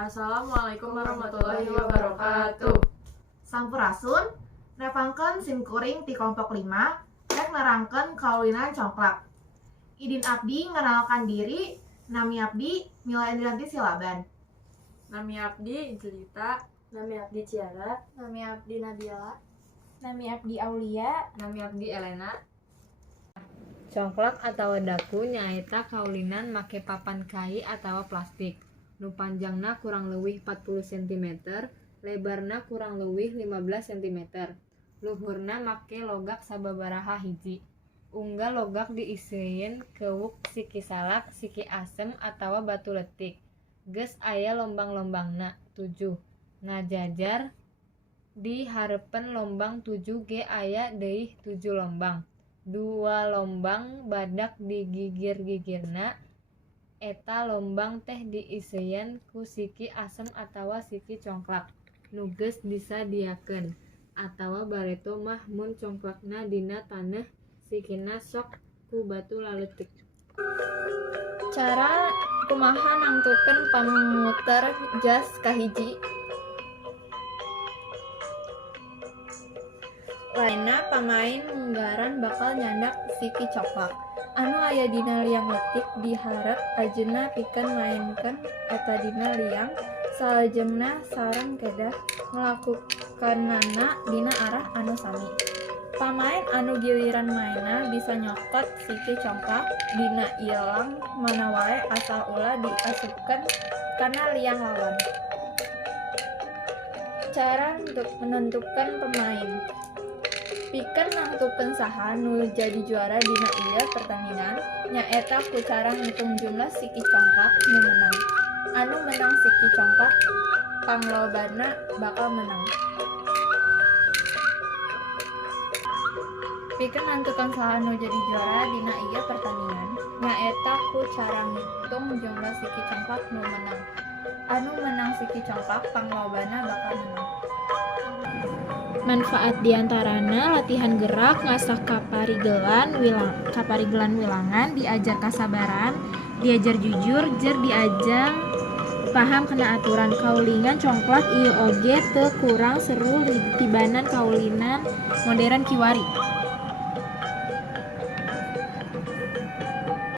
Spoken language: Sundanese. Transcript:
Assalamualaikum warahmatullahi wabarakatuh. Sampurasun, nepangkeun simkuring ti kelompok 5, rek nerangkeun kaulinan congklak. Idin abdi ngenalkan diri, nami abdi Mila Indrianti Silaban. Nami abdi Jelita. Nami abdi Ciara. Nami abdi Nabila. Nami abdi Aulia. Nami abdi Elena. Congklak atawa daku nyaeta kaulinan make papan kai atawa plastik. Nu panjangna kurang leuwih 40 cm, lebarna kurang leuwih 15 cm. Luhurna make logak sababaraha hiji. Unggal logak diisieun kewuk siki salak, siki asem atawa batu letik. Geus aya lombang-lombangna 7. Ngajajar di hareupeun lombang 7 ge aya deui 7 lombang. 2 lombang badak di gigir-gigirna. Eta lombang teh diisieun ku siki asem atawa siki congklak nu geus disadiakeun, atawa bareto mah mun congklakna dina taneuh sikina sok ku batu laletik. Cara kumaha nangtukeun pamuter jas kahiji. Lainna pamain munggaran bakal nyandak siki congklak anu aya dina liang letik diharap ajeunna pikeun mainkeun eta dina liang salajengna sareng kedah ngalakukeunana dina arah anu sami. Pamain anu giliran mainna bisa nyokot siki congklak dina ilang mana wae asal ulah diasupkeun kana liang lawan. Cara untuk menentukan pemain. Pikeun nangtukeun saha nu jadi juara dina ieu pertandingan nyaeta ku cara ngitung jumlah siki congklak nu menang. Anu menang siki congklak panglobana bakal menang. Pikeun nangtukeun saha nu jadi juara dina ieu pertandingan nyaeta ku cara ngitung jumlah siki congklak nu menang. Anu menang siki congklak panglobana bakal menang. Manfaat diantarana latihan gerak, ngasah kaparigelan wilangan, diajar kasabaran, diajar jujur, jer diajar paham kena aturan. Kaulingan congklak ieu oge teu kurang seru tibanan kaulinan modern kiwari.